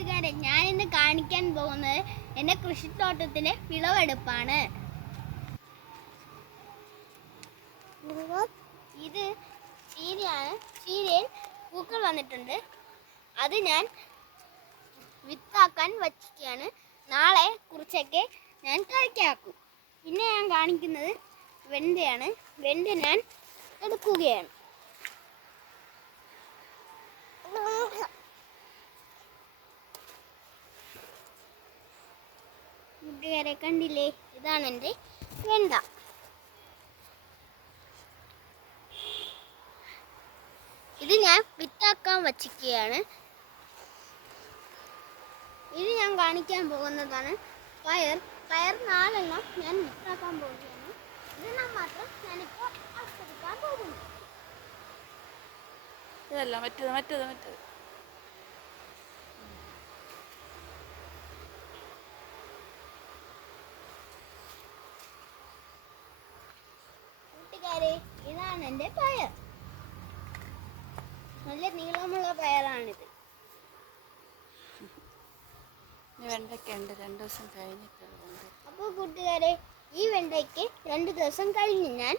കൂട്ടുകാരെ, ഞാൻ ഇന്ന് കാണിക്കാൻ പോകുന്നത് എൻ്റെ കൃഷിത്തോട്ടത്തിലെ വിളവെടുപ്പാണ്. ഇത് ചീരയാണ്. ചീരയിൽ പൂക്കൾ വന്നിട്ടുണ്ട്. അത് ഞാൻ വിത്താക്കാൻ വച്ചിരിക്കുകയാണ്. നാളെ കുറച്ചൊക്കെ ഞാൻ കഴിക്കാക്കും. പിന്നെ ഞാൻ കാണിക്കുന്നത് വെണ്ടയാണ്. വെണ്ട ഞാൻ എടുക്കുകയാണ്. കൂട്ടുകാരെ കണ്ടില്ലേ, ഇതാണ് എൻ്റെ വെണ്ട. ഇത് ഞാൻ വിത്താക്കാൻ വച്ചിരിക്കുകയാണ്. ഇത് ഞാൻ കാണിക്കാൻ പോകുന്നതാണ് പയർ. പയർ 4 എണ്ണം ഞാൻ വിത്താക്കാൻ പോവുകയാണ്. ഇതെണ്ണം മാത്രം ഞാനിപ്പോൾ ആസ്വദിക്കാൻ പോകുന്നു. ഇതല്ല മറ്റേത് കൂട്ടുകാരെ, ഇതാണ് എൻ്റെ പയർ. നല്ല നീളമുള്ള പയറാണിത്. വെണ്ടയ്ക്ക ഉണ്ട്, 2 ദിവസം കഴിഞ്ഞിട്ടുണ്ട്. അപ്പോൾ കൂട്ടുകാരെ, ഈ വെണ്ടയ്ക്ക് 2 ദിവസം കഴിഞ്ഞ് ഞാൻ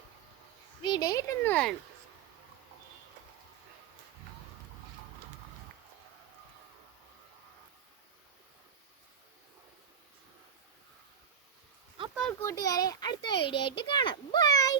വീഡിയോ ഇടുന്നതാണ്. അപ്പോൾ കൂട്ടുകാരെ, അടുത്ത വീഡിയോ ആയിട്ട് കാണാം. ബൈ.